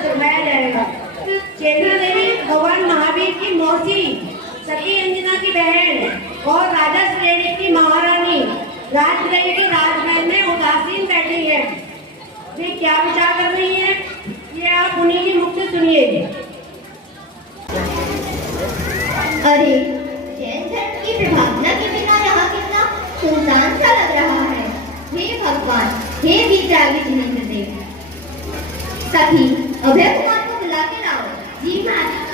सुखाया जाएगा। चेतना देवी भगवान महावीर की मौसी, सती अंजना की बहन और राजा श्रेणी की महारानी राजगृह के राजमहल में उदासीन बैठी है। वे क्या विचार कर रही हैं, ये आप उन्हीं की मुख से सुनिए। अरे, जैन धर्म की प्रभावना के बिना यहाँ कितना सुनसान सा लग रहा है। हे भगवान, हे वीतरागी जिनेंद्र देव, सभी अभय कुमार को बुला के लाओ। जी महाराज।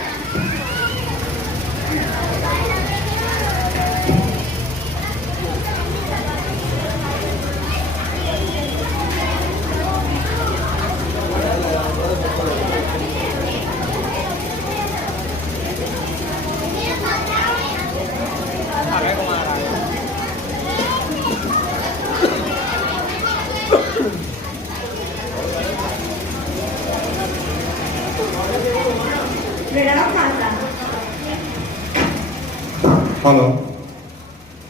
हेलो,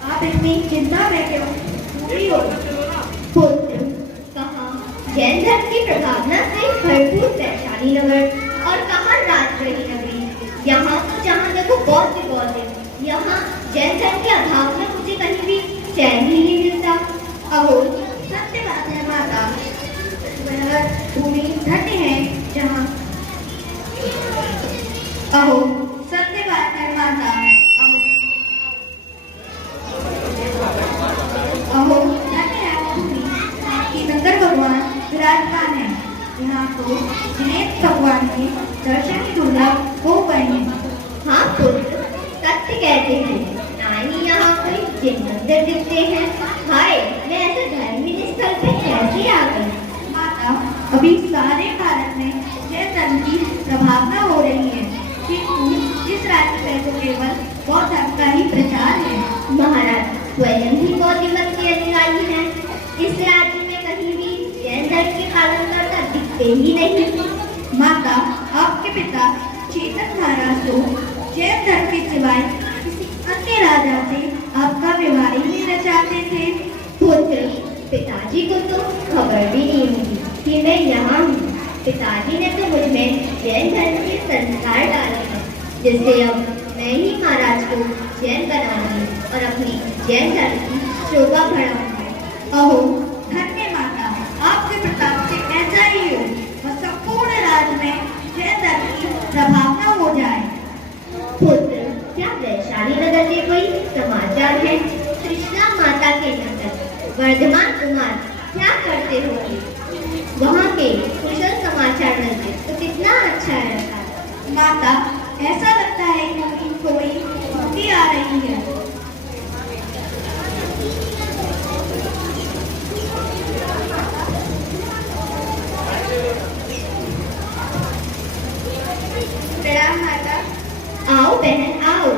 आप इतनी चिंता में क्यों हो? पुत्र, कहाँ जैन धर्म की प्रभावना से भरपूर वैशाली नगर और कहाँ राजगृह नगरी। यहाँ तो जहाँ देखो बौद्ध ही बौद्ध है। यहाँ जैन धर्म के अभाव में मुझे कहीं भी चैन ही नहीं मिलता। अहो, सत्य बात है माता, वह भूमि धन्य है जहाँ। अहो, सत्य बात है माता। अहो, धन्य है वो भूमि कि शंकर भगवान विराजमान है। यहाँ तो गणेश भगवान के दर्शन ही दुर्लभ हो गए हैं। हाँ पुत्र, सत्य कहते हैं। ना ही यहाँ कोई जिन मंदिर दिखते हैं। हाय, मैं ऐसे धर्मीय स्थल पे कैसे आ गई? माता, अभी सारे भारत में जैन धर्म की प्रभावना हो रही है, किंतु इस राज्य में तो केवल बौद्ध धर्म का ही प्रचार है। महाराज स्वयं ही बौद्ध मत के अनुयायी हैं। इस राज्य में कहीं भी जैन धर्म के पालन करता दिखते ही नहीं। माता, आपके पिता चेतन महाराज तो जैन धर्म के सिवाय किसी अन्य राजा से आपका विवाह ही नहीं रचाते थे। पुत्र, पिताजी को तो खबर भी नहीं होगी कि मैं यहाँ हूँ। पिताजी ने तो मुझ में जैन धर्म के संस्कार डाले हैं, जिससे अब मैं ही महाराज को जैन बनाऊंगी और अपनी जैन धर्म की शोभा बढ़ाऊंगी। अहो, धन्य माता, आपके प्रताप से ऐसा ही हो और संपूर्ण राज्य में जैन धर्म की प्रभावना हो जाए। पुत्र, क्या वैशाली नगर में कोई समाचार है? कृष्णा माता के नगर वर्धमान कुमार क्या करते होंगे? वहाँ के कुशल समाचार मिलते तो कितना अच्छा रहता। माता, ऐसा लगता है कि कोई भूखी आ रही है। प्रणाम माता। आओ बहन आओ।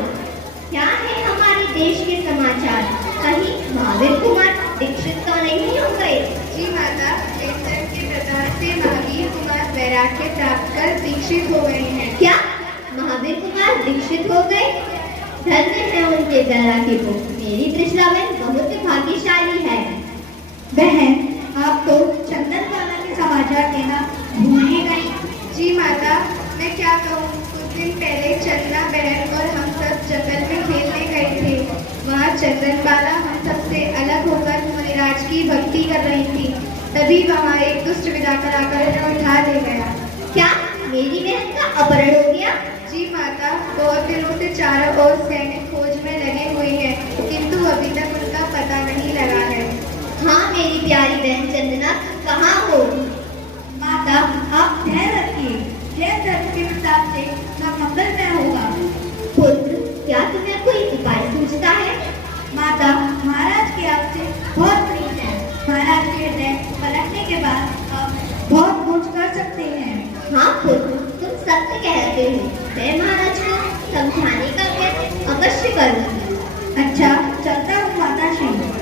क्या है हमारे देश के समाचार? कहीं महावीर कुमार दीक्षित तो नहीं हो गए? जी माता, जैन धर्म के प्रचार से महावीर कुमार वैराग्य प्राप्त कर दीक्षित हो गए हैं। क्या महावीर कुमार दीक्षित हो गए? धन्य है उनके वैराग्य को। मेरी त्रिशला बहन बहुत भाग्यशाली है। बहन, आप तो चंदनबाला के समाचार देना भूल ही गई। जी माता, मैं क्या कहूँ, कुछ दिन पहले चंदना बहन और हम सब जंगल में खेलने गए थे। वहाँ चंदनबाला हम सबसे अलग होकर मुनिराज की भक्ति कर रही थी। तभी वहाँ एक दुष्ट विधाकर आकर उन्हें उठा ले गया। क्या मेरी बहन का अपहरण हो गया? जी माता, बहुत दिनों से चारों ओर सैनिक खोज में लगे हुए हैं, किंतु अभी तक उनका पता नहीं लगा है। हाँ मेरी प्यारी बहन चंदना, कहाँ हो? माता, आप धैर्य रखिए, जैन धर्म के प्रताप से सब मंगलमय होगा। पुत्र, क्या तुम्हें कोई उपाय सूझता है? माता, महाराज के आपसे बहुत प्रीत है। महाराज के हृदय पलटने के बाद आप बहुत कुछ कर सकते हैं। हाँ पुत्र, तुम सत्य कहते हो। मैं महाराज को समझाने का प्रयत्न अवश्य करूंगी। अच्छा, चलता हूँ माता श्री।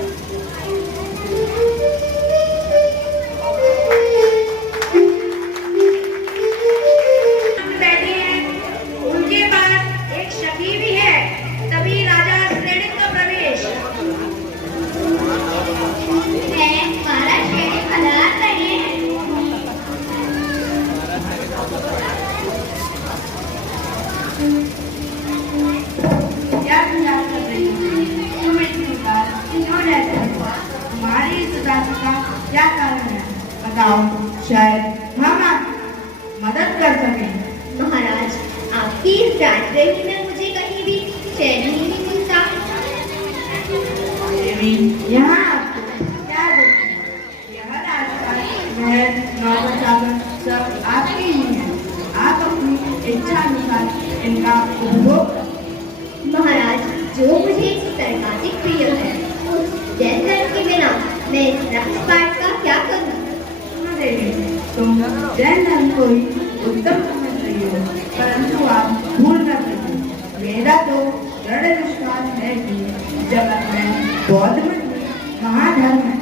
महल नौकर चाकर सब आपके ही हैं। आप अपनी इच्छा अनुसार इनका उपभोग करें। महाराज, जो मुझे सर्वाधिक प्रिय है उस जैन धर्म के बिना मैं इस राजपाट का क्या करूं? देवी, तुम जैन धर्म को ही उत्तम समझ रही हो, परंतु आप भूल न करिए, मेरा तो दृढ़ विश्वास है कि जगत में बौद्ध मत महाधर्म है।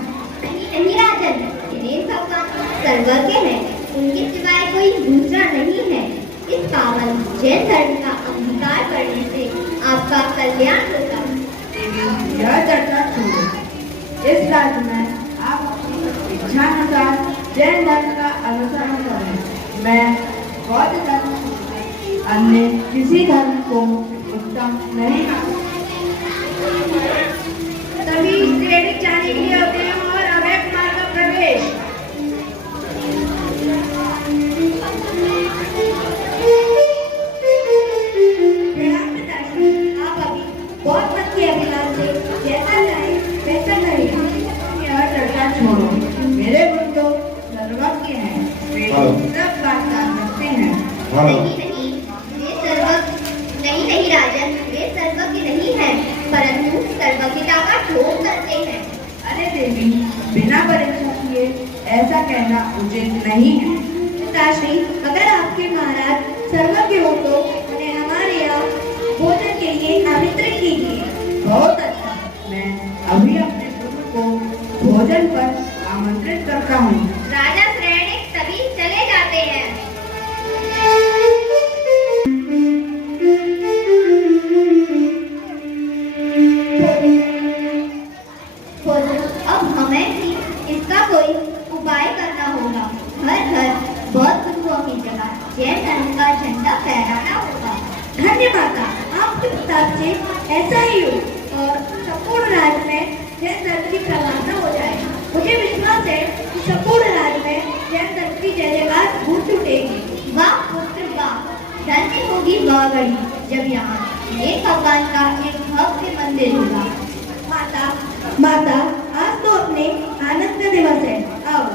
नहीं राजन, जिन्हें भगवान सर्वज्ञ है, उनके सिवाय कोई दूसरा नहीं है। इस पावन जैन धर्म का अंगीकार करने से आपका कल्याण होगा। देवी, यह चर्चा छोड़ो। इस राज्य में आप अपनी इच्छानुसार जैन धर्म का अनुसरण करें। मैं बौद्ध धर्म से अन्य किसी धर्म को उत्तम नहीं मानता। तभी क्रेडिट जाने के लिए अवयव और अभय कुमार का प्रवेश। प्रणाम पिताजी, आप अभी बहुत मत के अभिमान से जैसा चाहे वैसा करें। यह चर्चा छोड़ो। मेरे गुरु तो सर्वज्ञ हैं, वे सब बात जान सकते हैं। नहीं, वे सर्वज्ञ नहीं राजन, वे सर्वज्ञ नहीं है, परंतु सर्वज्ञता का ढोंग करते हैं। अरे देवी, बिना परीक्षा किए ऐसा कहना उचित नहीं है। पिताश्री, अगर आपके महाराज सर्वज्ञ हो तो उन्हें हमारे यहाँ भोजन के लिए आमंत्रित कीजिए। बहुत अच्छा, मैं अभी अपने गुरु को भोजन पर आमंत्रित करता हूँ। राजा श्रेणिक सभी चले जाते हैं। अब हमें भी इसका कोई उपाय करना होगा। घर घर बौद्ध गुरुओं की जगह जैन धर्म का झंडा फहराना होगा। धन्य माता, आपके प्रताप से ऐसा ही हो और संपूर्ण राज्य में जैन धर्म की प्रवाहना हो जाए। मुझे विश्वास है कि संपूर्ण राज्य में जैन धर्म की जय जयकार गूंज उठेगी। वाह पुत्र वाह, धन्य होगी वह घड़ी जब यहाँ एक भगवान का एक भव्य मंदिर होगा। माता, आज तो अपने आनंद का दिवस है। आओ।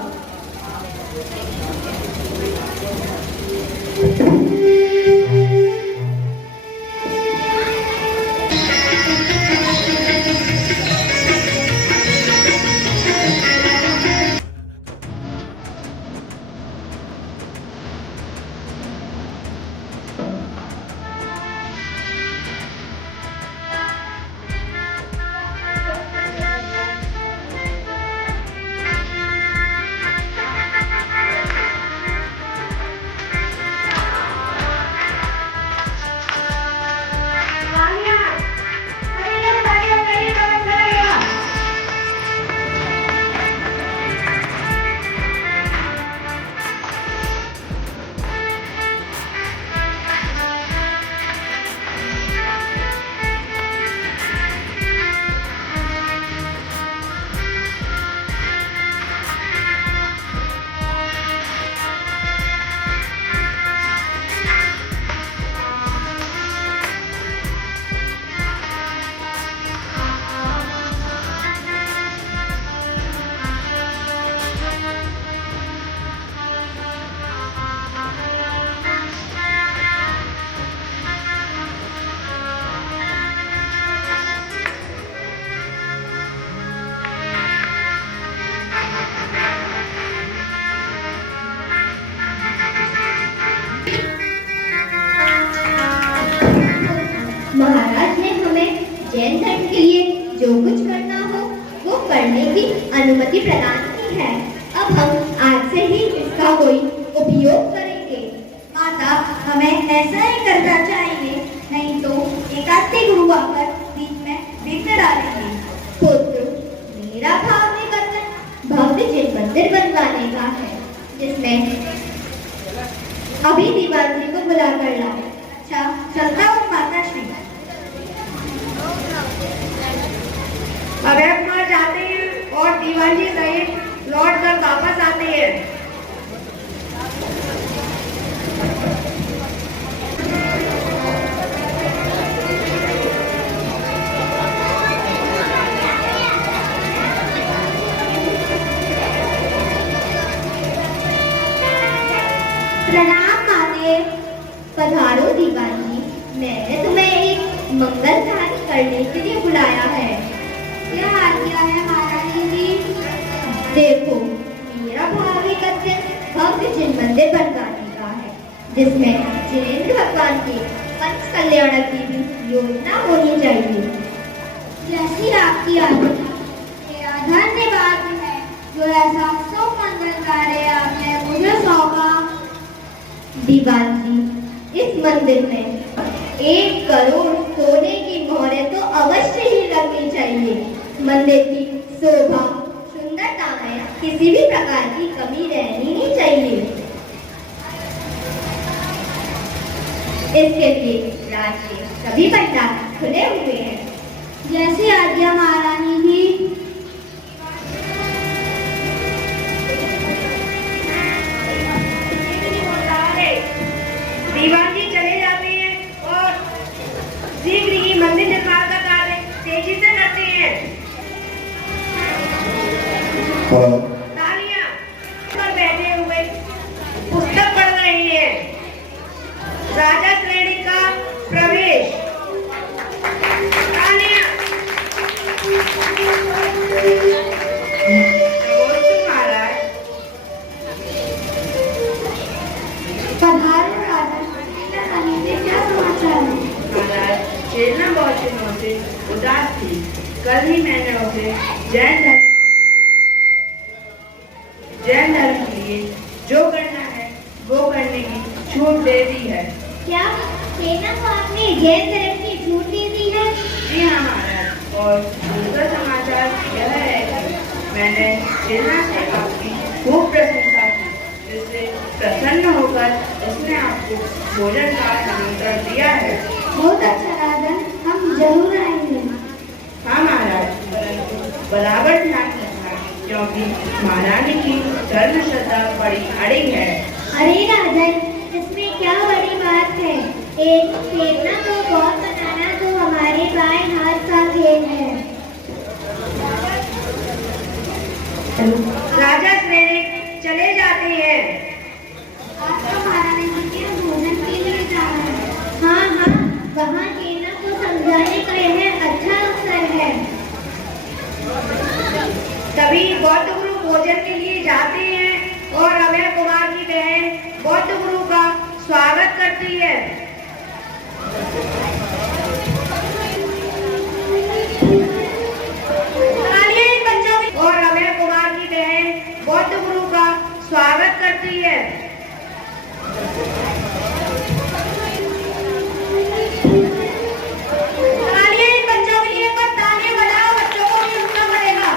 महाराज ने हमें जैन धर्म के लिए जो कुछ करना हो वो करने की अनुमति प्रदान की है। अब हम आज से ही इसका कोई उपयोग करेंगे। माता, हमें ऐसा ही करना चाहिए, नहीं तो एकांती गुरु आकर बीच में विघ्न डालेंगे। पुत्र, मेरा भाव निकलकर भव्य जैन मंदिर बनवाने का है, जिसमें अभी दीवान जी को बुलाकर लाओ। अच्छा, चलता हूँ माता श्री। अभय कुमार जाते हैं और दीवान जी सहित लौट कर वापस आते हैं। प्रणाम माते। पधारो दीवान जी, मैंने तुम्हें एक मंगल कार्य करने के लिए बुलाया है। क्या आज्ञा है महारानी जी? देखो, मेरा भावी कथ्य भव्य जिन मंदिर बनवाने का है, जिसमें जिनेंद्र भगवान के पंच कल्याण की भी योजना होनी चाहिए। जैसी आपकी आज्ञा। मेरा धन्यवाद है जो ऐसा शुभ मंगल कार्य आपने मुझे सौंपा। दीवान जी, इस मंदिर में 1 करोड़ सोने की मोहरें तो अवश्य ही लगनी चाहिए। मंदिर की शोभा सुंदरता में किसी भी प्रकार की कमी रहनी नहीं चाहिए। इसके लिए राज्य के सभी भंडार खुले हुए हैं। जैसी आज्ञा महारानी जी। दीवान जी चले जाते हैं और शीघ्र ही मंदिर निर्माण का कार्य तेजी से करते हैं। हेलो तालियां पर बैठे हुए पुस्तक पढ़ रहे हैं। राजा श्रेणी का प्रवेश। तालियां। नमस्ते महाराज। पधारो राजा। क्या समाचार है? महाराज, चेतना बहुत दिनों से उदास थी। कल ही मैंने उसे जैन धर्म के लिए जो करना है वो करने की छूट दे दी है। क्या सेना को आपने जैन धर्म की छूट दे दी है? जी हाँ महाराज, और दूसरा समाचार यह है कि मैंने सेना से आपकी खूब प्रशंसा की, जिससे प्रसन्न होकर उसने आपको भोजन का निमंत्रण दिया है। बहुत अच्छा राजन, हम जरूर आएंगे। हाँ महाराज, परंतु बराबर ध्यान रखना, क्योंकि महारानी की धर्म श्रद्धा बड़ी अड़ी है। अरे राजन, इसमें क्या बड़ी बात है? एक सेना को बहुत बनाना तो हमारे बाएं हाथ का खेल है। राजा श्रेणी चले जाते हैं। आपका महारानी जी के भोजन के लिए जाना है। हाँ हाँ, वहाँ सेना को समझाने का यह अच्छा अवसर है। तभी बौद्ध गुरु भोजन के लिए जाते हैं और अभय कुमार की बहन बौद्ध गुरु का स्वागत करती है। और अभय कुमार की बहन बौद्ध गुरु का स्वागत करती है। बच्चों के लिए पर तालियां बजाओ, बच्चों को भी उठना पड़ेगा।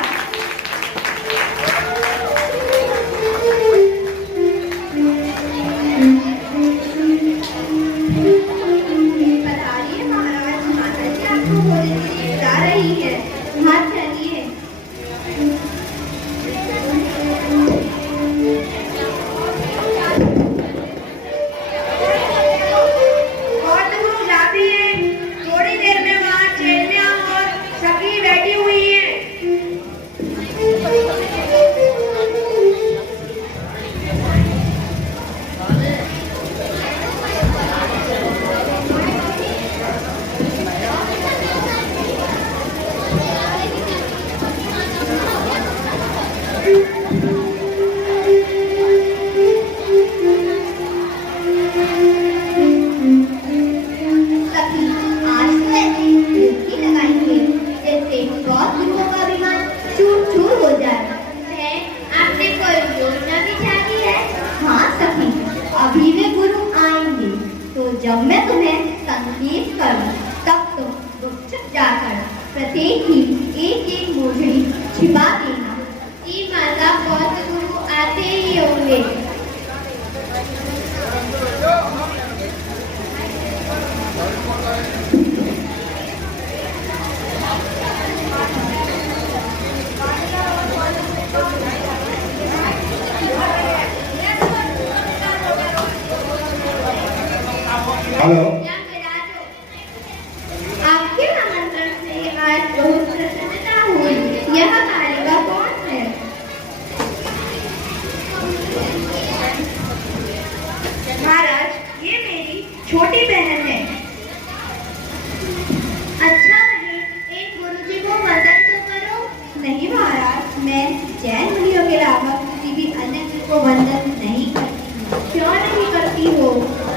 बताइए महाराज, माता जी आपको भोजन के लिए बुला रही है। हाथ चलिए। बौद्ध गुरु जाती है। थोड़ी देर में वहाँ चेलियां और सखी बैठी हुई हैं। सखी, आज तो ऐसी युक्ति लगाएंगे जैसे बहुत गुरुओं का अभिमान चूर-चूर हो जाए। है, आपने कोई योजना बिछा दी है? हाँ सखी, अभी वे गुरु आएंगे, तो जब मैं तुम्हें संकेत करूं, तब तुम गुपचुप जाकर प्रत्येक की एक-एक मोजड़ी छिपा देना। ये माता बौद्ध गुरु आते ही होंगे। हेलो आपके आमंत्रण से आज बहुत प्रसन्नता हुई। यह बालिका कौन है? छोटी बहन है। अच्छा बहन, एक गुरुजी को वंदन तो करो। नहीं महाराज, मैं जैन मुनियों के अलावा किसी भी अन्य को वंदन नहीं करती हूँ। क्यों नहीं करती हो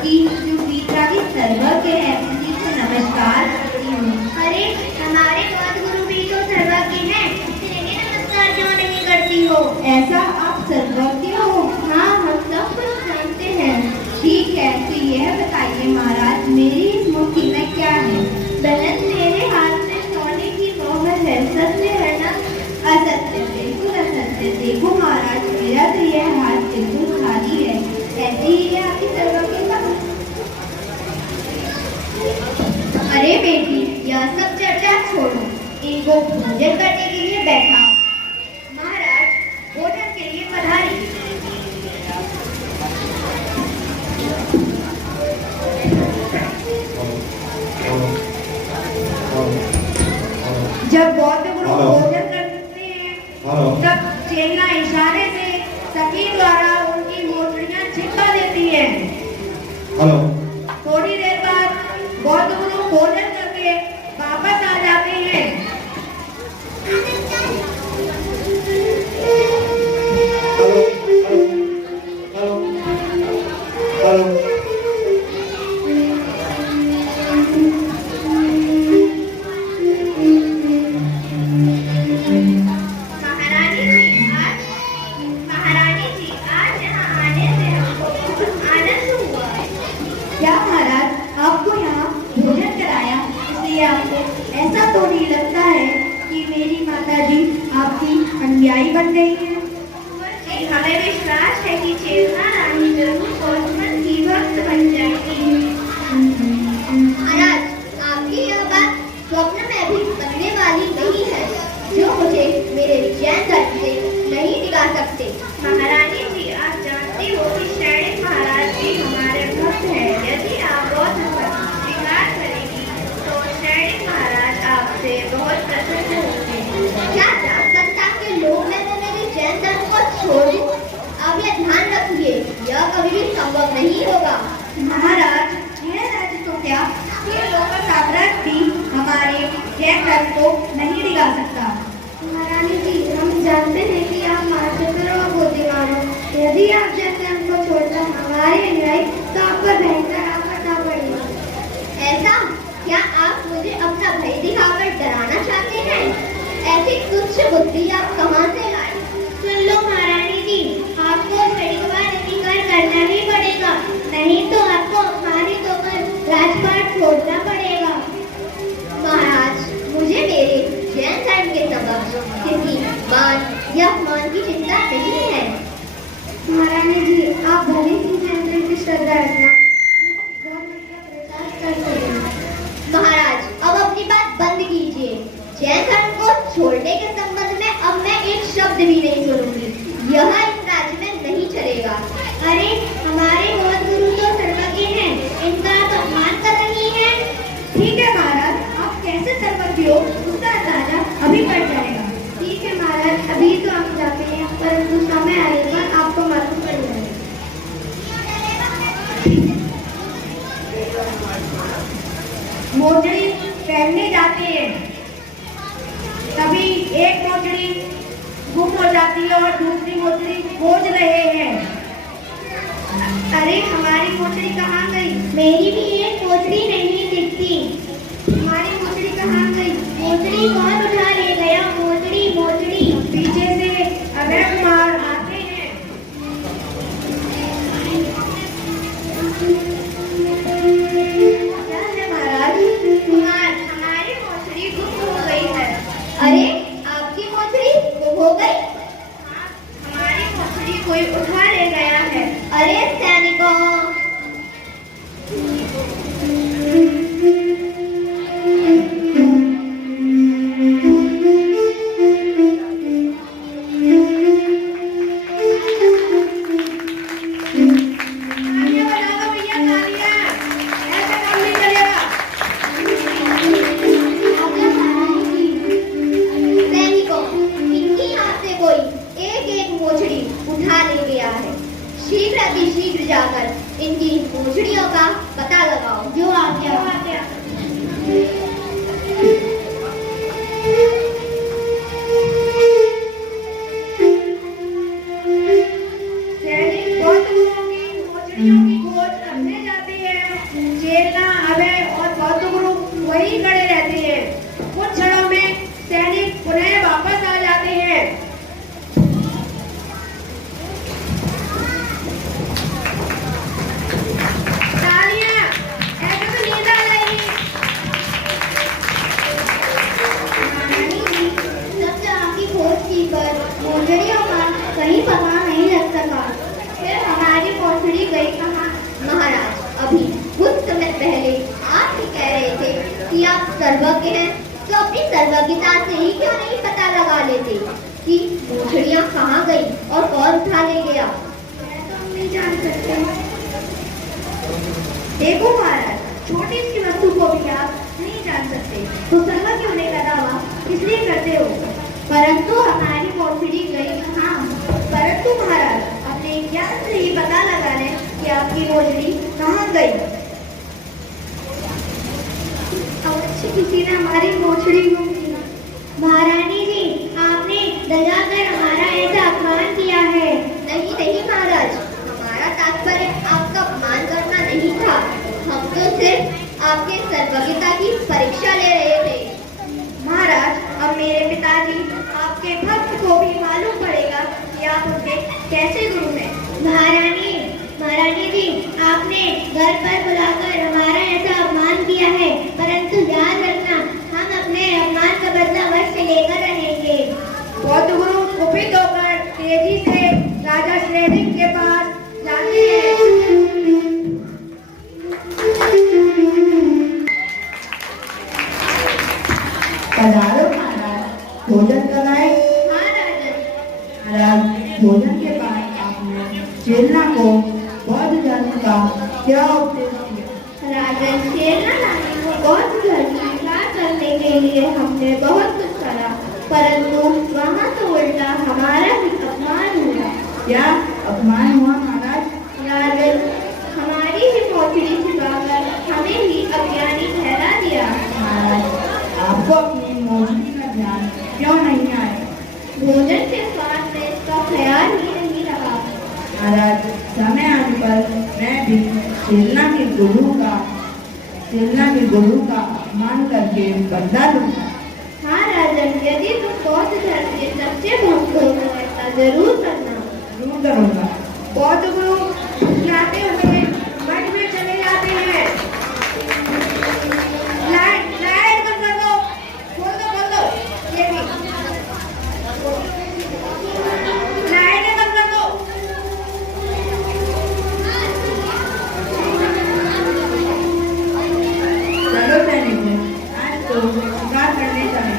कि जो वीतरागी सर्वज्ञ है उन्हीं को नमस्कार करती हूँ। अरे हमारे बौद्ध गुरु भी तो सर्वज्ञ हैं, फिर इन्हें नमस्कार क्यों नहीं करती हो? ऐसा आप सर्वज्ञ हो? हाँ, हम सब कुछ जानते हैं। ठीक है, तो यह बताइए महाराज, मेरी इस मुट्ठी में क्या है? बहन, मेरे हाथ में सोने की मोहर है, सत्य है ना? असत्य, बिल्कुल असत्य। देखो महाराज, मेरा तो यह हाथ बिल्कुल खाली है। ऐसी ही है आपकी सर्वज्ञता? अरे बेटी, यह सब चर्चा छोड़ो, इनको भोजन करने के लिए बैठाओ। महाराज, भोजन के लिए पधारिए। जब बौद्ध गुरु हेलो। भोजन करते हैं हेलो। तब चेला इशारे से सखी द्वारा उनकी मोटरियां छिपा देती है। हेलो। थोड़ी देर बाद बौद्ध गुरु भोजन करके वापस आ जाते हैं। महारानी जी, आज यहाँ आने से हमको बहुत आनंद हुआ। क्या महाराज, आपको यहाँ भोजन कराया इसलिए आपको ऐसा तो नहीं लगता है कि मेरी माता जी आपकी अनुयायी बन गई है? हमें विश्वास है कि चेतना रानी जरूर कौशमन की भक्त बन जाएगी। महाराज, आपकी यह बात स्वप्न में भी बनने वाली नहीं है, जो मुझे मेरे जैन धर्म से नहीं दिखा सकते। महारानी जी, आप जानती हो कि शैणिक महाराज जी हमारे भक्त हैं। यदि आप बौद्ध धर्म स्वीकार करेंगी तो शैणिक महाराज आपसे बहुत प्रसन्न होंगे। क्या संतान के लोग मैं तो मेरे जैन धर्म को छोड़ दूं? आप यह ध्यान रखिए, यह कभी भी संभव नहीं होगा। महाराज, यह राज्य तो क्या, ये लोक साम्राज्य भी हमारे जैन धर्म को नहीं दिखा सकता। महारानी जी, हम जानते हैं कि आप महाचतुर और बुद्धिमान हो। यदि आप जैन धर्म को छोड़कर हमारे अनुयायी तो आप पर भयंकर आफत आ पड़ेगी। ऐसा क्या आप मुझे अपना भय दिखाकर डराना चाहते हैं? ऐसी तुच्छ बुद्धि आप कहाँ से लाए? सुन लो महारानी जी, आपको स्वीकार अंगीकार करना ही पड़ेगा, नहीं तो आपको अपमानित होकर राजपाट छोड़ना पड़ेगा। महाराज, मुझे मेरे जैन धर्म के समक्ष किसी मान या अपमान की चिंता नहीं है। महारानी जी, आप भले ही जैन धर्म की श्रद्धा रखना, महाराज, अब अपनी बात बंद कीजिए। जैन धर्म को छोड़ने के संबंध में अब मैं एक शब्द भी नहीं सुनूंगी। यह इस राज्य में नहीं चलेगा। अरे, हमारे बौद्ध गुरु तो सर्वज्ञ हैं, इनका तो अपमान कर रही हैं। ठीक है महाराज, आप कैसे सर्वज्ञ हो उसका अंदाजा अभी पड़ जाएगा। ठीक है महाराज, अभी तो हम जाते हैं, परंतु समय आएगा आपको मालूम पड़ जाएगा। मोजड़ी पहनने जाते हैं, तभी एक मोजड़ी गुम हो जाती है और दूसरी मोजड़ी खोज रहे हैं। अरे, हमारी मोचड़ी कहाँ गई? मेरी भी एक मोचड़ी नहीं दिखती। हमारी मोचड़ी कहाँ गई? मोचड़ी कौन उठा ले गया? मोचड़ी मोचड़ी। पीछे से अभय कुमार आते हैं। क्या है महाराज? कुमार, हमारी मोचड़ी गुम हो गई है। अरे, आपकी मोचड़ी गुम हो गई? हाँ, हमारी मोचड़ी कोई उठा ले गया है। अरे सैनिकों, शीघ्र शीघ्र जाकर इनकी पूंछड़ियों का पता लगाओ। जो आ गया। सैनिक बौद्धगुरुओं की मोचड़ियों की खोज करने जाते हैं। चेला, अभय और बौद्ध गुरु वही खड़े रहते हैं। कुछ क्षणों में सैनिक पुनः वापस आ जाते हैं। तालियां! ऐसे तो नींद आ रही। महारानी जी, सब जगह की खोज की पर मोचड़ियों का कहीं पता नहीं लग सका। फिर हमारी मोचड़ी गई कहाँ? महाराज, अभी कुछ समय पहले आप ही कह रहे थे कि आप सर्वज्ञ हैं, तो अपनी सर्वज्ञता से ही क्यों नहीं पता लगा लेते कि मोचड़ियाँ कहाँ गई और कौन उठा ले गया? मैं तो नहीं जान सकते। देखो महाराज, छोटी सी वस्तु को भी आप नहीं जान सकते तो सर्वज्ञ होने का दावा किसलिए करते हो? परंतु हमारी मोचड़ी गई कहाँ? परंतु महाराज, अपने ज्ञान से ही पता लगा लें कि आपकी मोचड़ी कहाँ गई। अवश्य किसी ने हमारी मोचड़ी गुम की। महारानी जी, आपने दगाकर हमारा ऐसा अपमान किया है। नहीं नहीं महाराज, हमारा तात्पर्य आपका अपमान करना नहीं था। हम तो सिर्फ आपके सर्वज्ञता की परीक्षा ले रहे थे। महाराज, अब मेरे पिताजी आपके भक्त को भी मालूम पड़ेगा कि आप उनके कैसे गुरु हैं। महारानी जी, आपने घर पर बुलाकर हमारा ऐसा अपमान किया है, परंतु याद रखना, हम अपने अपमान का बदला अवश्य लेकर रहेंगे। बौद्ध गुरु कुपित होकर तेजी से राजा श्रेणिक के पास जाते हैं। पधारो महाराज, भोजन कराए। हाँ राजन। महाराज, भोजन के बाद आपने चेला को बौद्ध धर्म का क्या उपदेश दिया? राजन, चेला लाने को बौद्ध धर्म स्वीकार करने के लिए हमने बहुत कुछ करा, परंतु वहाँ तो उल्टा हमारा ही अपमान हुआ। क्या अपमान हुआ महाराज? राजन, हमारी ही मोचड़ी छिपाकर हमें ही अज्ञानी ठहरा दिया। महाराज, आपको अपनी मोचड़ी का ध्यान क्यों नहीं आया? भोजन के स्वाद में इसका ख्याल ही नहीं रहा। महाराज, समय आने पर मैं भी चेला के गुरु का अपमान करके बदला लूंगा। हाँ राजन, यदि तुम बौद्ध धर्म के सच्चे भक्त हो तो ऐसा जरूर करना। जरूर करूंगा। बौद्ध गुरु जाते हुए मठ में चले जाते हैं। लाइट बंद कर दो, खोल दो ये भी। लाइट बंद कर दो। चलो सैनिक, आज तो शिकार करने चले।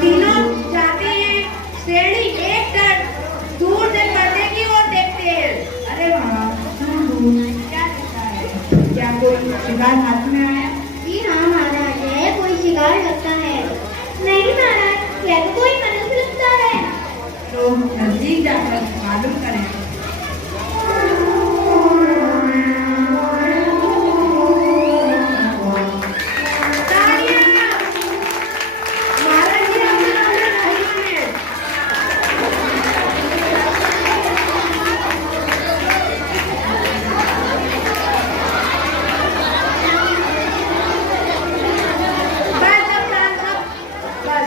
तीनों जाते हैं। श्रेणी एक टन दूर से पर्दे की ओर देखते हैं। अरे वहाँ दूर क्या दिखता है? क्या कोई शिकार हाथ में आया? जी हाँ महाराज, यह कोई शिकार लगता है। नहीं महाराज, यह तो कोई मनुष्य लगता है। तो नजदीक जाकर मालूम करें। तालियां! महाराज जी अपना अंदर खड़े हैं। बस अब शांत रहो। बस।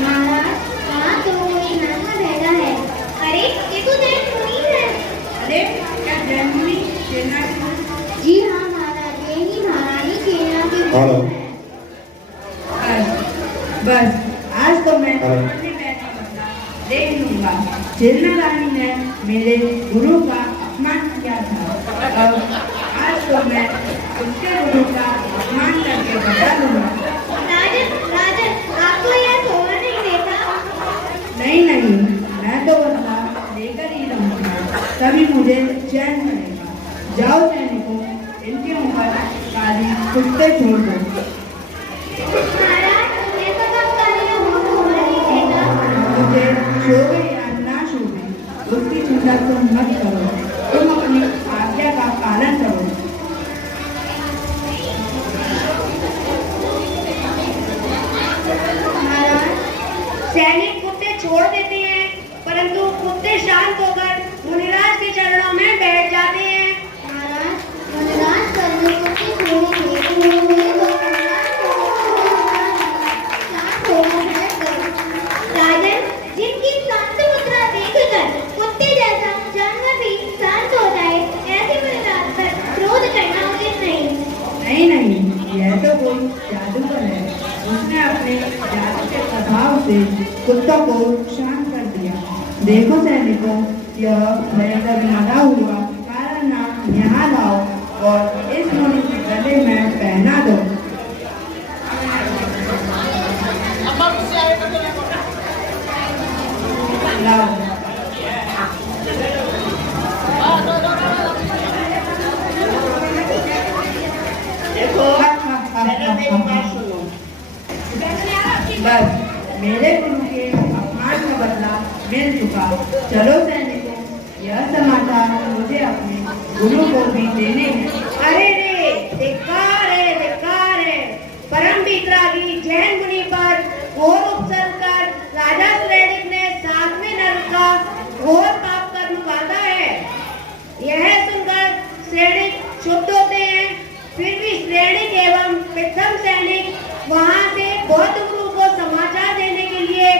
महाराज, वहाँ तो कोई नाना बैठा है। अरे ये तो जय मुनि है। अरे क्या जन्मी चेला की? जी हाँ महाराज, यही महारानी चेला की हेलो। बस आज तो मैं हेलो। अपने पैर का बदला देख लूंगा। चेला रानी ने मेरे गुरु का अपमान किया था, अब आज तो मैं उसके गुरु का अपमान करके बदला लूंगा। सैनिक कुत्ते छोड़ देते हैं, परंतु कुत्ते शांत होकर मुनिराज के चरणों में बैठ जाते हैं। महाराज, मुनिराज करने कुत्ते छोड़ेंगे तो मुझे तो शांत होना है। राजन, जिनकी शांत मुद्रा देखकर कुत्ते जैसा जानवर भी शांत हो जाए, ऐसे मुनिराज पर क्रोध करना उचित नहीं। नहीं, यह तो कोई जादूगर है। उसने अपने जादू के प्रभाव से कुत्तों को शांत कर दिया। देखो सैनिकों, यह भयंकर मरा हुआ काला नाग यहाँ लाओ और इस मुनि के गले में पहना दो। लाओ। देखो, पहले मेरी बात सुनो। बस मेरे गुरु के अपमान का बदला मिल चुका। चलो सैनिकों, यह समाचार मुझे अपने गुरु को भी देने हैं। अरे रे, धिक्कार है। परम वितरागी जैन मुनि पर घोर उपसर्ग कर राजा श्रेणिक ने 7वें नरक का घोर पाप कर्म बांधा है। यह सुनकर श्रेणिक शुद्ध होते हैं, फिर भी श्रेणिक एवं विक्रम सैनिक वहां से बौद्ध गुरु को समाचार देने के लिए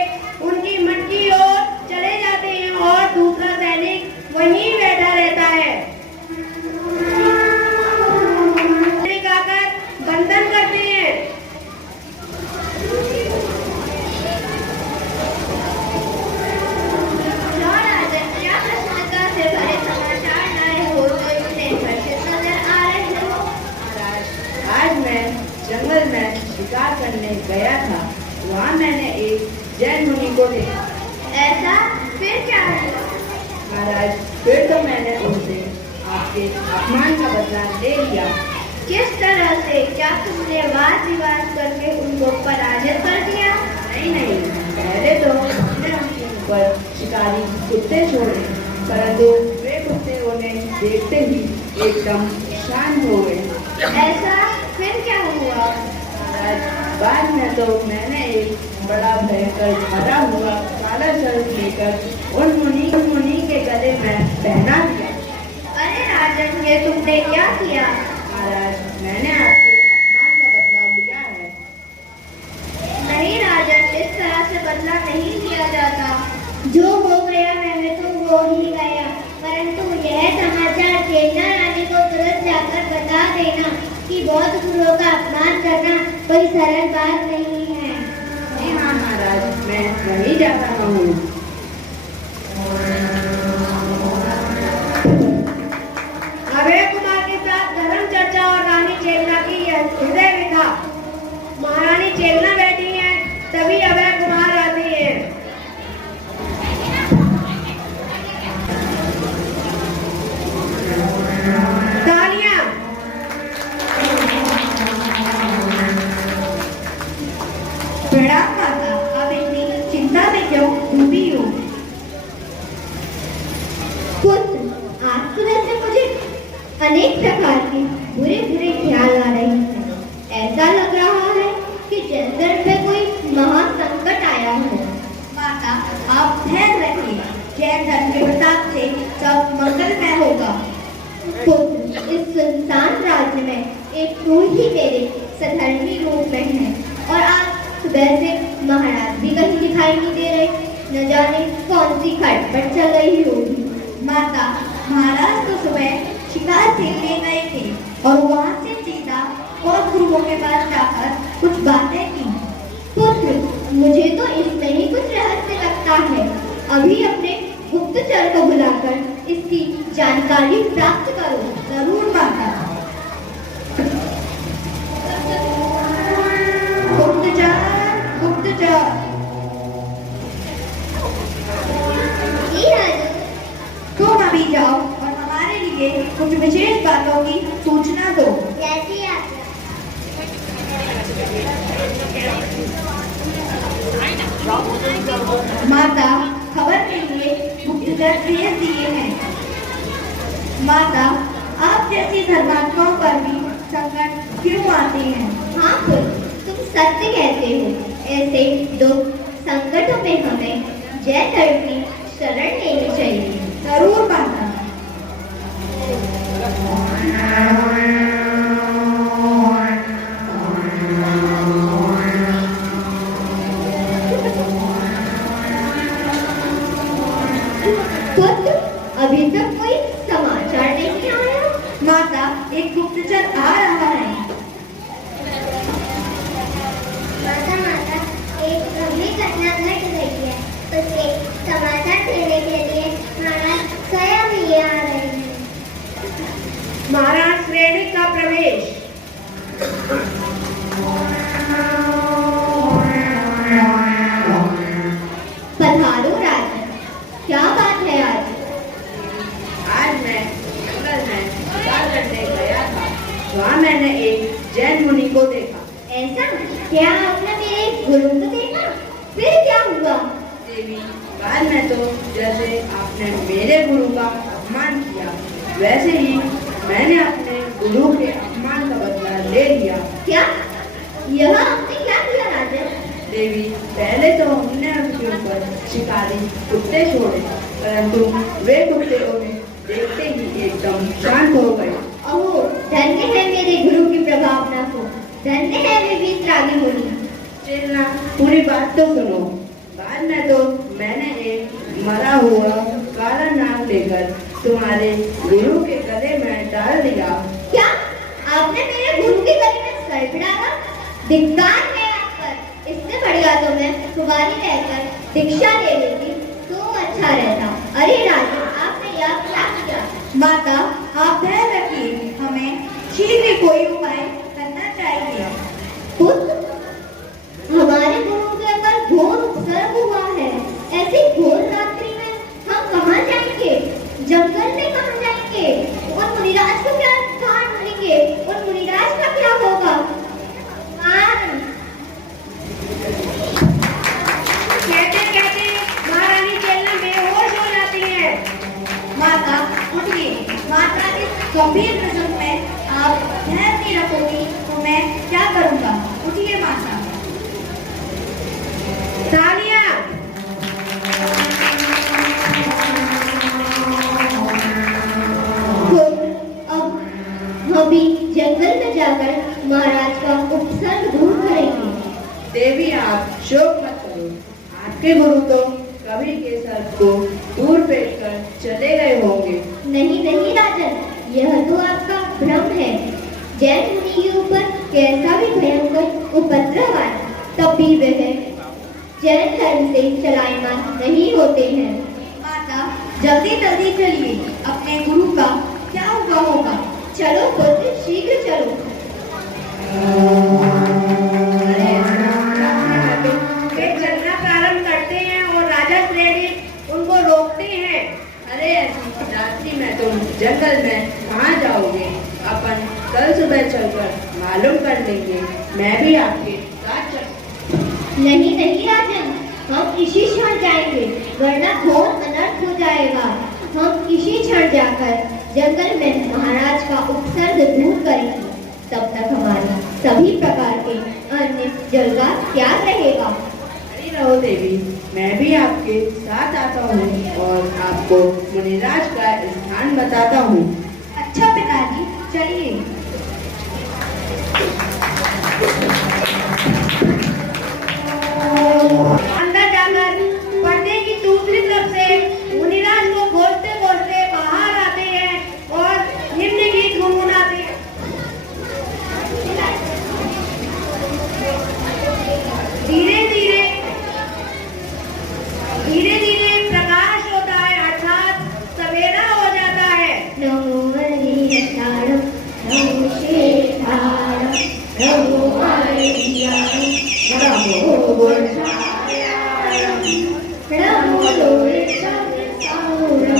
उनकी मठ की ओर चले जाते हैं और दूसरा सैनिक वहीं बैठा रहता है। आकर बंधन करते हैं। राजन, क्या प्रसन्नता से भरे समाचार लाए हो जो इतने हर्षित नजर आ रहे हो। आज मैं जंगल में शिकार करने गया था। वहाँ मैंने एक जैन मुनि को देखा। ऐसा फिर क्या हुआ? महाराज, फिर तो मैंने उनसे आपके अपमान का बदला ले लिया। किस तरह से? क्या तुमने वाद विवाद करके उनको पराजित कर दिया? नहीं, पहले तो हमने उनके ऊपर शिकारी कुत्ते छोड़े, परंतु वे कुत्ते उन्हें देखते ही एकदम शांत हो गए। ऐसा फिर क्या हुआ? महाराज, बाद में तो मैंने एक बड़ा भयंकर भरा हुआ काला सर्प लेकर उन मुनि के गले में पहना दिया। अरे राजन, ये तुमने क्या किया? महाराज, मैंने आपके अपमान का बदला लिया है। नहीं राजन, इस तरह से बदला नहीं लिया जाता। जो हो गया वह तो हो ही गया, परंतु यह समाचार चेतना रानी को तुरंत जाकर बता देना कि बौद्ध गुरुओं का अपमान करना कोई सरल बात नहीं है। जी हाँ महाराज, मैं वही जाता हूँ। अभय कुमार के साथ धर्म चर्चा और रानी चेलना की हृदय विधा। महारानी चेलना बैठी हैं, तभी अभय कुमार आते हैं। तालियां। प्रणाम माता, आप इतनी चिंता में क्यों डूबी हो? पुत्र, आज सुबह से मुझे अनेक प्रकार के बुरे बुरे ख्याल आ रहे हैं। ऐसा लग रहा है कि जंगल में कोई महासंकट आया है। माता, आप धैर्य रखिए। जैन धर्म के प्रताप से सब मंगलमय होगा। पुत्र, इस सुनसान राज्य में एक तू ही मेरे सधर्मी रूप में है और आज सुबह से महाराज भी कहीं दिखाई नहीं दे रहे। न जाने कौन सी खटपट चल रही होगी। माता, महाराज तो सुबह शिकार खेलने गए थे और वहाँ से सीधा बौद्ध गुरुओं के पास जाकर कुछ बातें की। पुत्र, मुझे तो इसमें ही कुछ रहस्य लगता है। अभी अपने गुप्तचर को बुलाकर इसकी जानकारी प्राप्त करो। जरूर माता। गुप्तचर, गुप्तचर। जी राजा। तुम अभी जाओ और हमारे लिए कुछ विशेष बातों की सूचना दो। कैसी आज्ञा? माता, खबर के लिए गुप्तचर भेज दिए हैं। माता, आप जैसी धर्मात्माओं पर भी संकट क्यों आते हैं? हाँ पुत्र, तुम सत्य कहते हो। ऐसे दुख संकटों में हमें जैन धर्म की शरण लेनी चाहिए। जरूर माता। पुत्र, अभी तक कोई समाचार नहीं आया। माता, एक गुप्तचर आ रहा है। माता माता, एक गंभीर घटना घट गई है। उसके समाचार देने के लिए महाराज स्वयं ही आ रहे हैं। महाराज श्रेणी का प्रवेश। पधारो राजन, क्या बात है आज? आज मैं जंगल में शिकार करने गया था। वहाँ मैंने एक जैन मुनि को देखा। ऐसा? क्या आपने मेरे गुरु को देखा? फिर क्या हुआ? देवी, बाद में तो जैसे आपने मेरे गुरु का अपमान किया, वैसे ही मैंने अपने गुरु के अपमान का बदला ले लिया। क्या? यह आपने क्या किया राजन? देवी, पहले तो हमने उनके ऊपर शिकारी कुत्ते छोड़े, परंतु वे कुत्ते उन्हें देखते ही एकदम शांत हो गए। ओह, धन्य है मेरे गुरु की प्रभावना को, धन्य है वे वितरागी मुनि। चिल्ला, पूरी बात तो सुनो। बाद में तो मैंने एक मरा हुआ काला नाग लेकर तुम्हारे गुरु के गले में डाल दिया। क्या? आपने मेरे गुरु के गले में सर्प डाला? धिक्कार है आप पर। इससे बढ़िया तो मैं कुंवारी रहकर दीक्षा ले लेती तो अच्छा रहता। अरे राजन, आपने यह क्या किया? माता, आप धैर्य रखिए, हमें शीघ्र ही कोई उपाय करना चाहिए। पुत्र, हमारे गुरु के ऊपर घोर उपसर्ग हुआ है। ऐसी घोर रात्रि में हम कहाँ जाएंगे? जंगल में कहाँ जाएंगे? और मुनिराज को क्या स्थान मिलेंगे? और मुनिराज का क्या होगा? कहते कहते महारानी चेलना बेहोश हो जाती है। माता, उठिए। माता, इस गंभीर प्रसंग में आप धैर्य नहीं रखोगी तो मैं क्या करूँगा? उठिए माता। तालियां। अब हम भी जंगल में जाकर महाराज का उपसर्ग दूर करेंगे। देवी, आप शोक मत करो। आपके गुरु तो कभी के सर्प को दूर फेंक कर चले गए होंगे। नहीं नहीं राजन, यह तो आपका भ्रम है। जैन मुनि के ऊपर कैसा भी भयंकर उपद्रव आए, तब भी वह जैन धर्म से चलायमान नहीं होते हैं। माता, जल्दी जल्दी चलिए, अपने गुरु का क्या हुआ होगा? चलो पुत्र, शीघ्र चलो। वे चलना प्रारंभ करते हैं और राजा श्रेणी उनको रोकते हैं। अरे ऐसी रात्रि में तुम जंगल में कहाँ जाओगे? अपन कल सुबह चलकर मालूम कर लेंगे। मैं भी आपके साथ चल। नहीं नहीं राजन, हम इसी क्षण जाएंगे, वरना घोर अनर्थ हो जाएगा। हम इसी क्षण जाकर जंगल में महाराज का उपसर्ग दूर करेंगे। तब तक हमारे सभी प्रकार के अन्य जल का त्याग रहेगा। अरे रहो देवी, मैं भी आपके साथ आता हूँ और आपको मुनिराज का स्थान बताता हूँ। अच्छा पिताजी, चलिए। अंदर जाकर पर्दे की दूसरी तरफ से मुनिराज को खोजते खोजते बाहर आते हैं और निम्न गीत गुनगुनाते हैं। धीरे धीरे धीरे धीरे प्रकाश होता है, अर्थात सवेरा हो जाता है। नमो हरिहराणं, नमो शेषाणं, नमो हरियाणं, नमो वर्षायाणं, नमो लोहिताम्रसारणं,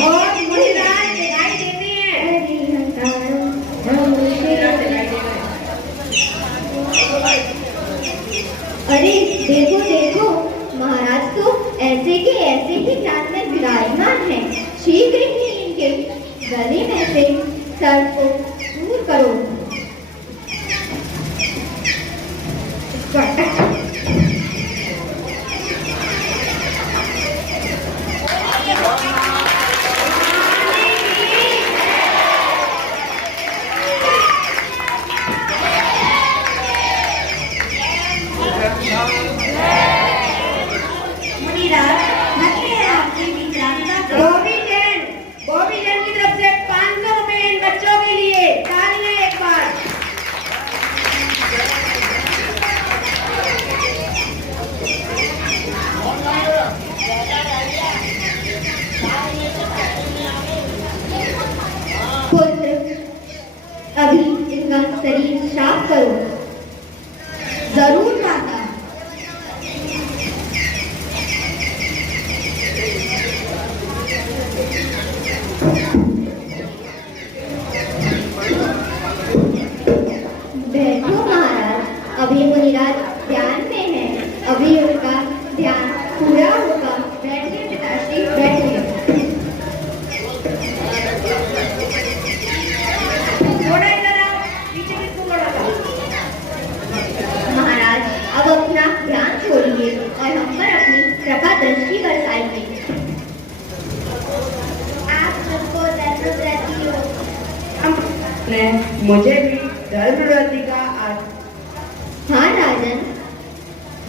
और मुनिराज दिखाई देते हैं। हरिहराणं, नमो शेषाणं। अरे देखो देखो, महाराज तो ऐसे के ऐसे ही ध्यान में विराजमान है। शीघ्र ही इनके गले में से सर को दूर करो।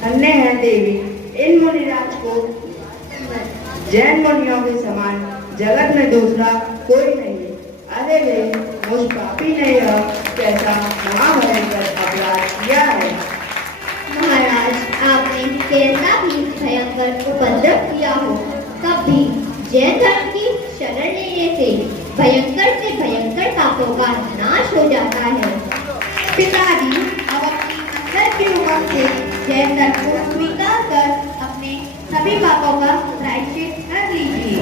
धन्य है देवी, इन मुनिराज को जैन मुनियों के समान जगत में दूसरा कोई नहीं है। अरे वे मुझ पापी ने यह कैसा महाभयंकर अपराध किया है। महाराज, आपने कैसा भी भयंकर उपद्रव किया हो, तब भी जैन धर्म की शरण लेने से भयंकर पापों का नाश हो जाता है। पिताजी, अब अपनी अंदर की उमंग से जैन धर्म को स्वीकार कर अपने सभी पापों का प्रायश्चित कर लीजिए।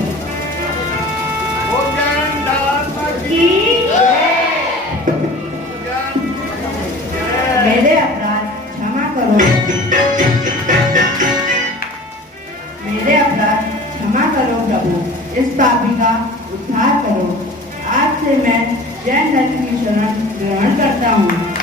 मेरे अपराध क्षमा करो। मेरे अपराध क्षमा करो प्रभु, इस पापी का उद्धार करो। आज से मैं जैन धर्म की शरण ग्रहण करता हूँ।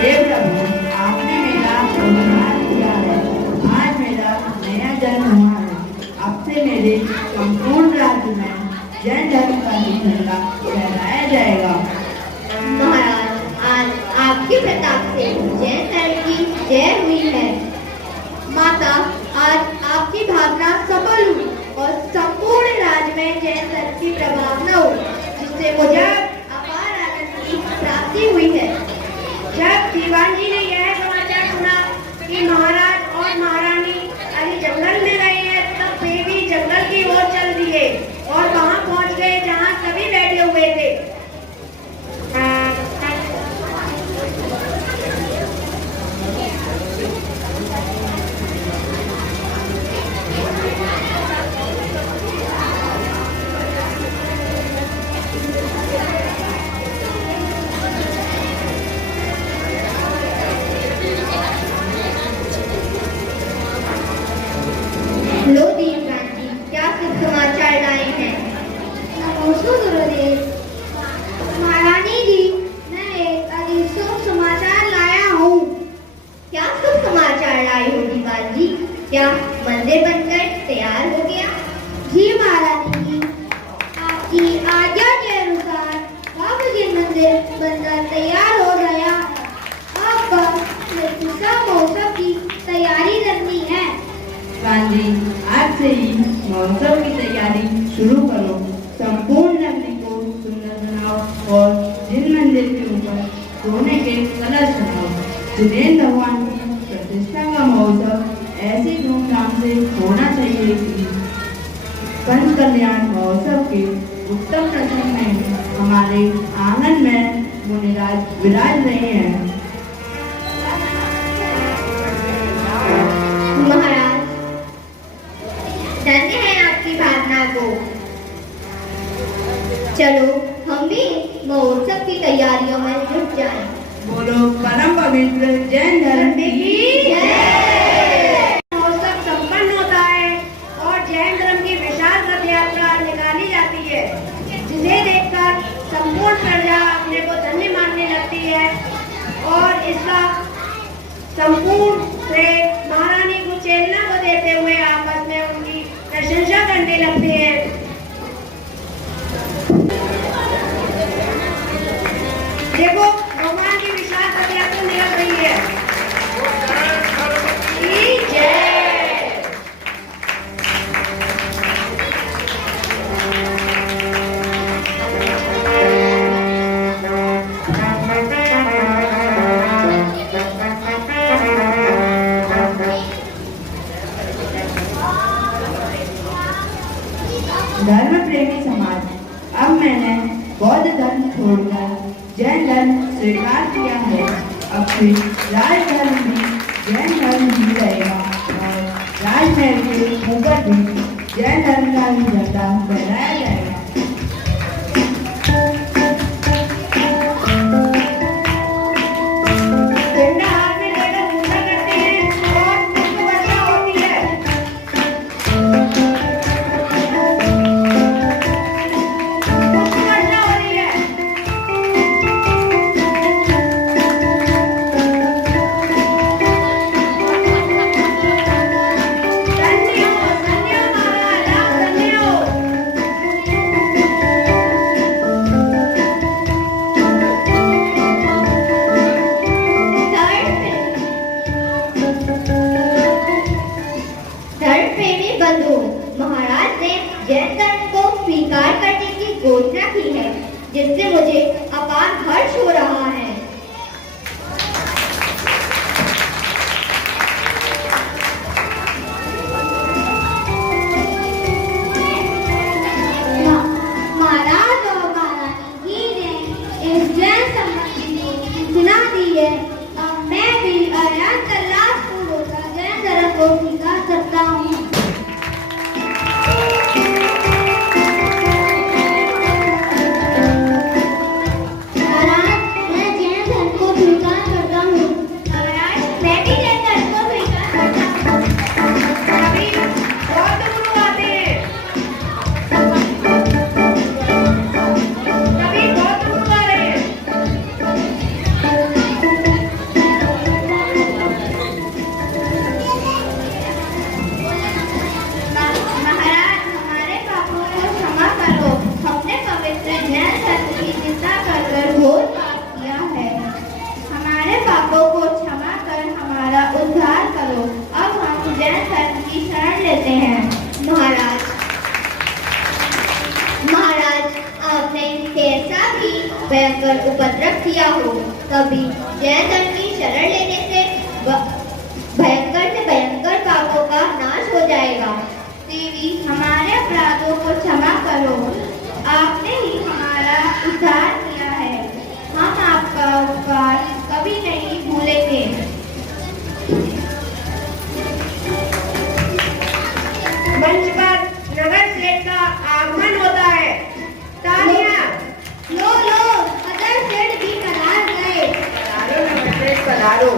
हे प्रभु, आपने मेरा उद्धार किया है। आज मेरा नया जन्म हुआ है। अब से मेरे संपूर्ण राज्य में जैन धर्म का ही झंडा लहराया जाएगा। महाराज, आज आपके प्रताप से जैन धर्म की जय हुई है। माता, आज आपकी भावना सफल हुई और संपूर्ण राज्य में जैन धर्म की प्रभावना हुई, जिससे मुझे अपार आनंद की प्राप्ति हुई है। जब दीवान जी ने यह समाचार सुना कि महाराज और महारानी अभी जंगल में गए हैं, तब वे भी जंगल की ओर चल दिए और वहां पहुंच गए जहां सभी बैठे हुए थे। लो दीवान जी, क्या शुभ समाचार लाए हैं? नमस्ते गुरुदेव। महारानी जी, मैं एक अतिशुभ समाचार लाया हूँ। क्या शुभ समाचार लाए हो दीवान जी? क्या मंदिर बनकर तैयार हो गया? जी महारानी जी, आपकी आज्ञा के अनुसार बाबू जी मंदिर बनकर तैयार हो गया। अब बस मृत्युसा महोत्सव की तैयारी करनी है। गांधी, आज से ही महोत्सव की तैयारी शुरू करो। संपूर्ण नगरी को सुंदर बनाओ और जिन मंदिर के ऊपर सोने के कलश बनाओ। जिनेन्द्र भगवान की प्रतिष्ठा का महोत्सव ऐसी धूमधाम से होना चाहिए कि पंच कल्याण महोत्सव के उत्तम प्रसंग में हमारे आंगन में मुनिराज विराज रहे हैं। महाराज, धन्य है आपकी भावना को। चलो हम भी महोत्सव की तैयारियों में जुट जाएं। बोलो परम पवित्र जैन धर्म की जय। महोत्सव संपन्न होता है और जैन धर्म की विशाल रथ यात्रा निकाली जाती है, जिसे देखकर संपूर्ण प्रजा अपने को धन्य मानने लगती है और इसका संपूर्ण श्रेय महारानी कुचेलना को देते हुए आपस में उनकी प्रशंसा करने लगते हैं। देखो भगवान की विशाल रथ यात्रा निकल रही है। जय। धर्म प्रेमी समाज, अब मैंने बौद्ध धर्म छोड़कर जैन धर्म स्वीकार किया है। अब से राज धर्म भी जैन धर्म ही रहेगा और राजमहल के ऊपर भी जैन धर्म का ही झंडा फहराया जाएगा। झंडा हाथ में लेकर पूजा करते हैं और पुष्प वर्षा होती है। पुष्प वर्षा हो रही है। धन्य हो महाराज, आप धन्य हो। धर्म प्रेमी बंधु, महाराज ने जैन धर्म को स्वीकार करने की घोषणा की है, जिससे मुझे अपार हर्ष हो रहा है। महाराज और महारानी जी ने इस जैन संबंधी को सूचना दी है। अब मैं भी अत्यंत लाभपूर्वक जैन धर्म को स्वीकार करता हूँ। महाराज, मैं जैन धर्म को स्वीकार करता हूँ। महाराज, मैं भी जैन धर्म को स्वीकार करता हूँ। अभी बौद्ध गुरु आते हैं। अभी बौद्ध गुरु आ रहे हैं। महाराज, हमारे पापों को क्षमा करो। हमने पवित्र जैन धर्म की निंदा कर घोर पाप किया है। हमारे पापों को क्षमा कर हमारा उद्धार करो। अब हम जैन धर्म की शरण लेते हैं। महाराज, आपने कैसा भी भयंकर उपद्रव किया हो, कभी जैन धर्म की शरण लेने से भयंकर पापों का नाश हो जाएगा। देवी, हमारे अपराधों को क्षमा करो। आपने ही हमारा उद्धार किया है। हम आपका उपकार कभी नहीं भूलेंगे। मंच पर नगर सेठ का आगमन होता है। तालियां। लो अदर सेठ भी पधार गए। पधारो नगर सेठ, पधारो।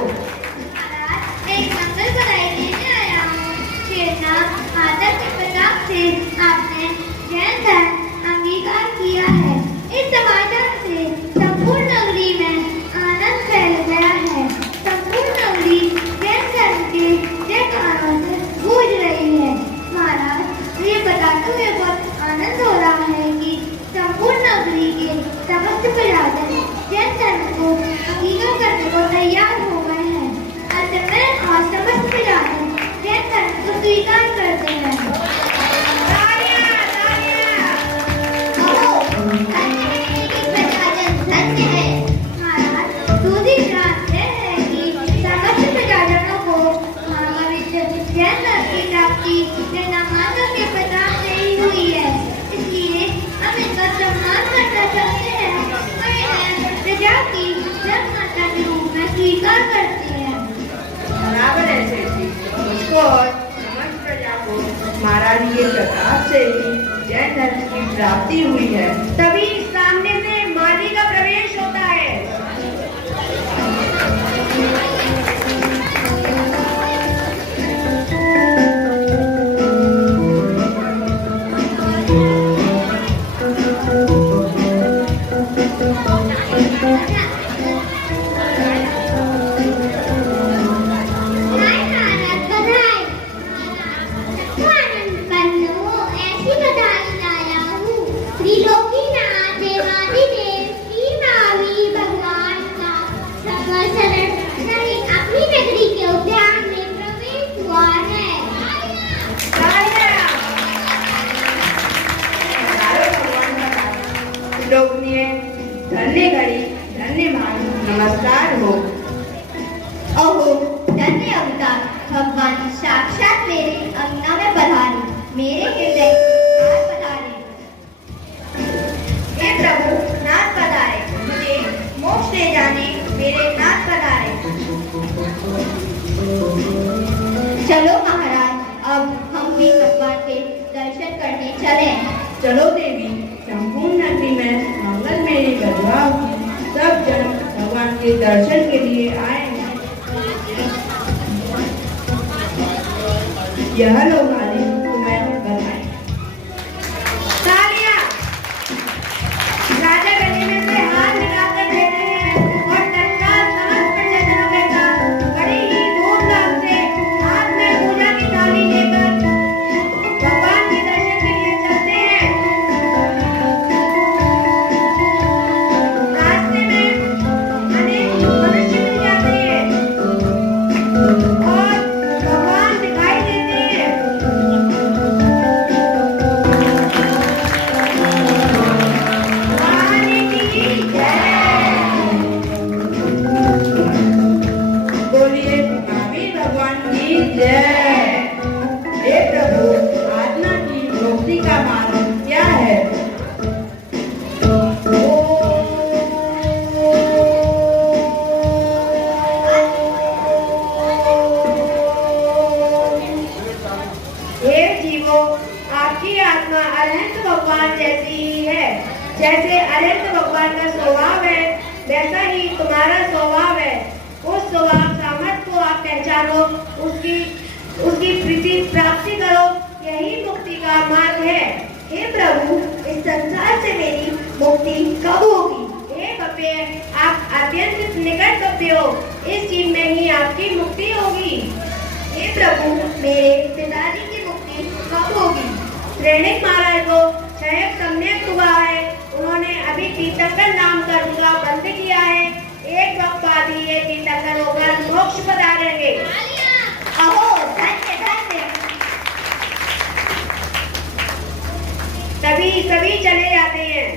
महाराज, एक मंगल बधाई देने आया हूँ। शेरना आदर के प्रताप से आपने जैन धर्म अंगीकार किया है। इस समाचार से संपूर्ण नगरी में आनंद फैल गया है। संपूर्ण नगरी जैन धर्म के जयकारों से गूंज रही है। महाराज, ये बताते हुए बहुत आनंद हो रहा है कि संपूर्ण नगरी के समस्त प्रजाजन जैन धर्म को अंगीकार करने को तैयार हो गए हैं। अतः और समस्त प्रजाजन जैन धर्म को स्वीकार करते हैं। तालियां, तालियां। अहो, धन्य है मेरी प्रजाजन, धन्य है। महाराज, दूसरी बात यह है कि समस्त प्रजाजनों को महापवित्र जैन धर्म की प्राप्ति बिना माता के प्रताप से ही हुई है। इसलिए हम इनका सम्मान करना चाहते हैं। मैं प्रजा महाराज के प्रताप से ही जैन धर्म की प्राप्ति हुई है। तभी सामने से माली का प्रवेश होता है। हाय महाराज बधाई। आनंद बन्नो ऐसी बधाई लाया हूँ। त्रिलोकीनाथ देवाधिदेव श्री महावीर भगवान का सकल शरण सहित अपनी नगरी के उद्यान में प्रवेश हुआ है। लोकनीय धन्य घड़ी धन्य मान नमस्कार हो। अहो धन्य अवतार भगवान साक्षात मेरे अंगना में पधारे, मेरे हृदय में पधारे। हे प्रभु नाथ पधारे, मुझे मोक्ष दे जाने मेरे नाथ पधारे। चलो महाराज, अब हम भी भगवान के दर्शन करने चलें। चलो देवी, संपूर्ण नगरी में मंगलमयी गजवा होगी। सब जन भगवान के दर्शन के लिए आए हैं। यह लो माली, तुम्हें बधाई। तालियां! राजा गले में से हार निकालकर देते हैं और तत्काल समस्त प्रजाजनों के साथ बड़ी ही धूमधाम से हाथ में पूजा की थाली लेकर भगवान के दर्शन के लिए चलते हैं। रास्ते में अनेक मनुष्य मिल जाते हैं और भगवान दिखाई देते हैं। महारानी की जय। बोलिए महावीर भगवान की जय। हे प्रभु, आत्मा की मुक्ति का मार्ग क्या है? हे जीवो, आपकी आत्मा अरहंत भगवान जैसी ही है। जैसे अरहंत भगवान का स्वभाव है, वैसा ही तुम्हारा स्वभाव है। उस स्वभाव सामर्थ्य को आप पहचानो, उसकी प्रीति प्राप्ति करो, यही मुक्ति का मार्ग है। हे प्रभु, इस संसार से मेरी मुक्ति कब होगी? हे भव्य, आप अत्यंत निकट भव्य हो, इस जीव में ही आपकी मुक्ति होगी। हे प्रभु, मेरे पिताजी की मुक्ति कब होगी? श्रेणिक महाराज को क्षय सम्यक हुआ है, उन्होंने अभी तीर्थंकर नाम का उनका बंद किया है। एक वक्त बाद ही ये तीर्थंकर होकर मोक्ष पधारेंगे। अहो धन्य धन्य। तभी सभी चले जाते हैं।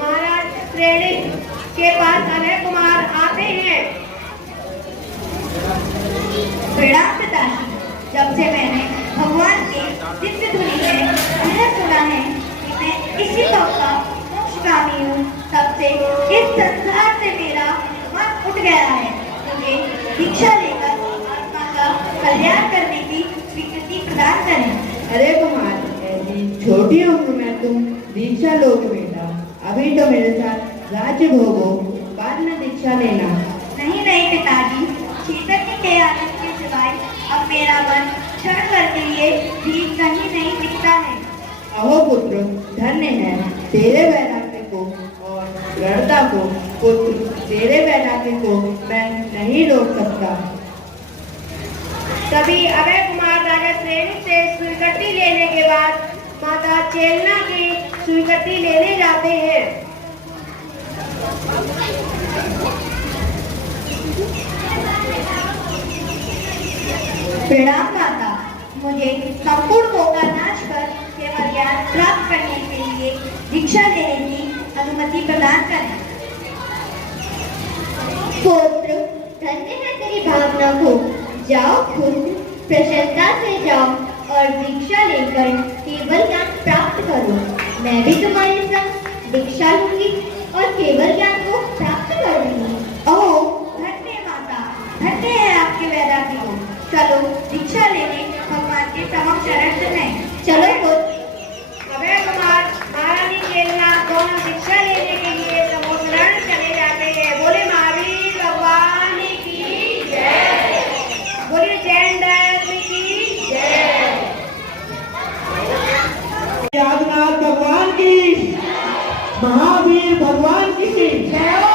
महाराज श्रेणिक के पास अभय कुमार आते हैं। प्रणाम पिताजी, जब से मैंने भगवान के दिव्य धुनी में यह सुना है कि मैं इसी लोक का मोक्षगामी हूँ, तब से इस संसार से मेरा मन उठ गया है। मुझे दीक्षा लेकर आत्मा का कल्याण करने की स्वीकृति प्रदान करें। अरे कुमार, ऐसी छोटी उम्र में तुम दीक्षा लोगे बेटा। अभी तो मेरे साथ राज्य भोगो, बाद में दीक्षा लेना। नहीं नहीं पिताजी, चैतन्य के आनंद के सिवाय अब मेरा मन क्षण भर के लिए भी कहीं नहीं दिखता है। अहो पुत्र, धन्य है तेरे वैराग्य को और दृढ़ता को। पुत्र, तेरे वैराग्य को मैं नहीं रोक सकता। तभी अभय कुमार राजा श्रेणिक से स्वीकृति लेने के बाद माता चेलना की स्वीकृति लेने जाते हैं। प्रणाम माता, मुझे संपूर्ण को का नाश कर केवल ज्ञान प्राप्त करने के लिए दीक्षा लेने की अनुमति प्रदान करें। पुत्र, धन्य है तेरी भावना को। जाओ खुद प्रसन्नता से जाओ और दीक्षा लेकर केवल ज्ञान प्राप्त करो। मैं भी तुम्हारे संग दीक्षा लूंगी और केवल ज्ञान को प्राप्त करूंगी। ओह धन्य माता, धन्य है आपके वैराग्य को। चलो दीक्षा लेने भगवान के समक्ष शरण चलें। चलो पुत्र। अभय कुमार महारानी केलना दोनों दीक्षा लेने के लिए समूह शरण चले जाते हैं। बोले महावीर भगवान की जय। बोले जैन धर्म की जय। आदिनाथ भगवान की, महावीर भगवान की जय हो।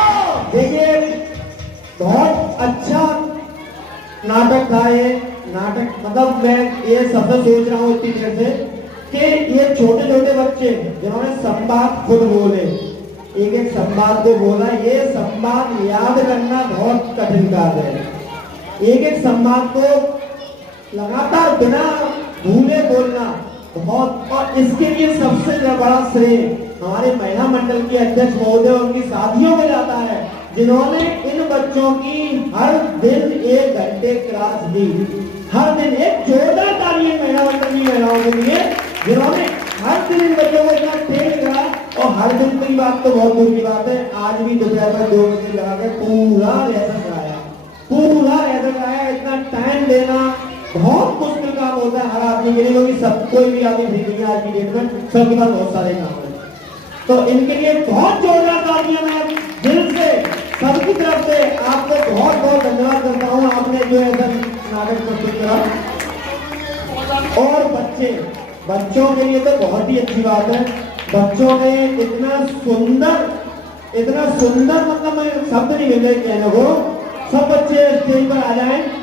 देखिए बहुत अच्छा नाटक था ये नाटक। मतलब मैं ये सबसे सोच रहा हूँ इतनी देर से कि ये छोटे छोटे बच्चे जिन्होंने संवाद खुद बोले, एक एक संवाद को बोला, ये संवाद याद करना बहुत कठिन कार्य है। एक एक संवाद को लगातार बिना भूले बोलना बहुत, और इसके लिए सबसे बड़ा श्रेय हमारे महिला मंडल के अध्यक्ष महोदय और उनकी साथियों को जाता है, जिन्होंने इन बच्चों की हर दिन 1 घंटे क्लास दी। हर दिन एक जोरदार ताली महिला मंडल की महिलाओं के लिए, जिन्होंने हर दिन इन बच्चों को इतना ट्रेन करा। और हर दिन की बात तो बहुत दूर की बात है, आज भी दोपहर में 2 बजे लगा के पूरा रिहर्सल कराया, पूरा रिहर्सल कराया। इतना टाइम देना बहुत मुश्किल काम होता है हर आदमी के लिए, क्योंकि सब कोई भी आदमी फ्री नहीं है आज की डेट में, सबके पास बहुत सारे काम है। तो इनके लिए बहुत जोरदार तालियां मैं दिल से सबकी तरफ से आपको बहुत बहुत धन्यवाद करता हूँ। आपने जो ऐसा नाटक प्रस्तुत करा, और बच्चों के लिए तो बहुत ही अच्छी बात है। बच्चों ने इतना सुंदर मतलब मैं शब्द नहीं मिल रहे कहने को। सब बच्चे स्टेज पर आ जाएं।